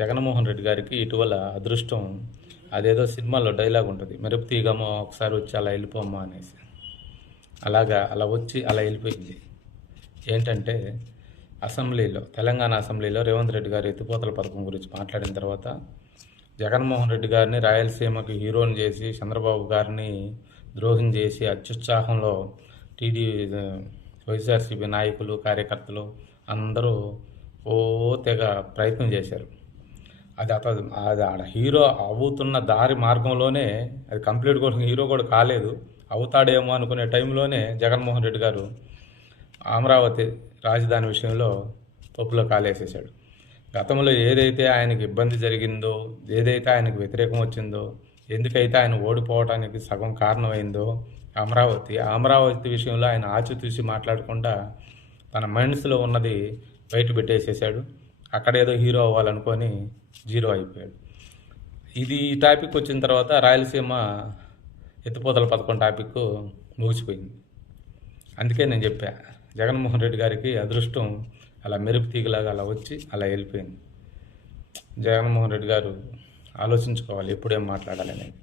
జగన్మోహన్ రెడ్డి గారికి ఇటీవల అదృష్టం అదేదో సినిమాలో డైలాగ్ ఉంటుంది, మెరుపు తీగమ్మ ఒకసారి వచ్చి అలా వెళ్ళిపోమ్మా అనేసి. అలా వచ్చి అలా వెళ్ళిపోయింది. ఏంటంటే తెలంగాణ అసెంబ్లీలో రేవంత్ రెడ్డి గారు ఎత్తిపోతల పథకం గురించి మాట్లాడిన తర్వాత జగన్మోహన్ రెడ్డి గారిని రాయలసీమకి హీరోని చేసి చంద్రబాబు గారిని ద్రోహం చేసి అత్యుత్సాహంలో వైఎస్ఆర్సీపీ నాయకులు కార్యకర్తలు అందరూ తెగ ప్రయత్నం చేశారు. అది ఆడ హీరో అవుతున్న దారి మార్గంలోనే, అది కంప్లీట్ కూడా హీరో కూడా కాలేదు, అవుతాడేమో అనుకునే టైంలోనే జగన్మోహన్ రెడ్డి గారు అమరావతి రాజధాని విషయంలో పప్పులో కాలేసేసాడు. గతంలో ఏదైతే ఆయనకి ఇబ్బంది జరిగిందో, ఏదైతే ఆయనకు వ్యతిరేకం వచ్చిందో, ఎందుకైతే ఆయన ఓడిపోవడానికి సగం కారణమైందో అమరావతి విషయంలో ఆయన ఆచితూచి మాట్లాడకుండా తన మైండ్స్లో ఉన్నది బయట పెట్టేసేసాడు. అక్కడేదో హీరో అవ్వాలనుకొని జీరో అయిపోయాడు. ఈ టాపిక్ వచ్చిన తర్వాత రాయలసీమ ఎత్తిపోతల పథకం టాపిక్ ముగిసిపోయింది. అందుకే నేను చెప్పా, జగన్మోహన్ రెడ్డి గారికి అదృష్టం అలా మెరుపు తీగలాగా అలా వచ్చి అలా వెళ్ళిపోయింది. జగన్మోహన్ రెడ్డి గారు ఆలోచించుకోవాలి ఎప్పుడేం మాట్లాడాలి అనేది.